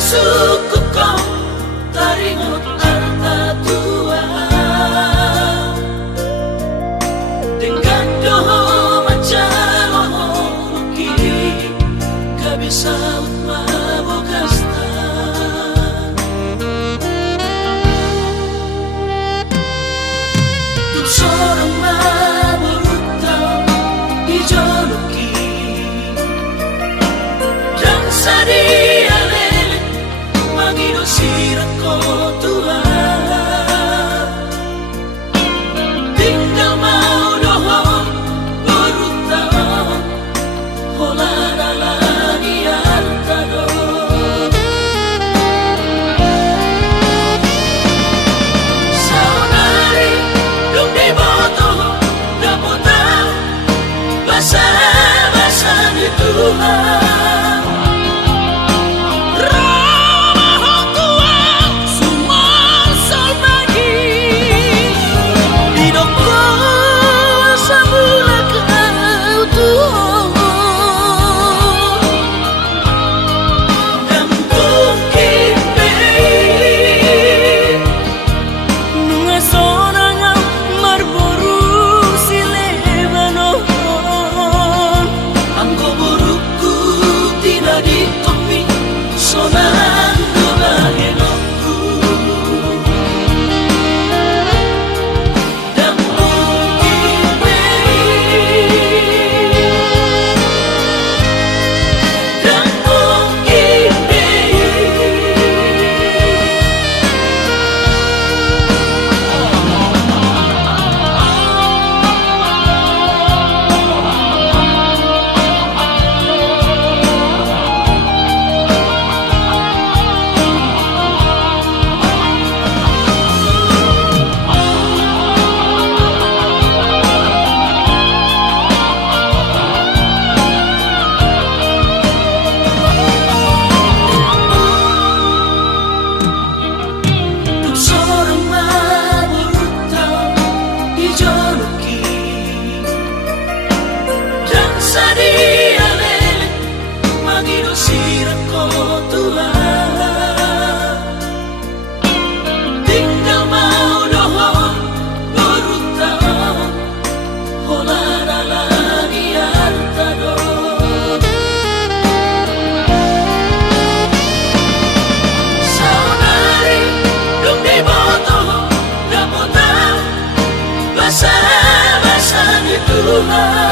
suku kau taringot harta tua dengan doho macaloho luki kabisa utma bogasta tuk sorang maburutau dijoluki dan sadi sirako tua tinggal mau doho berutang hola lagi antado saunari dong di boto dapotang basa di Tuhan. Sirako tua tinggal mau doho berutang hola lagi antado saunari dong di boto dapotang basa di Tuhan.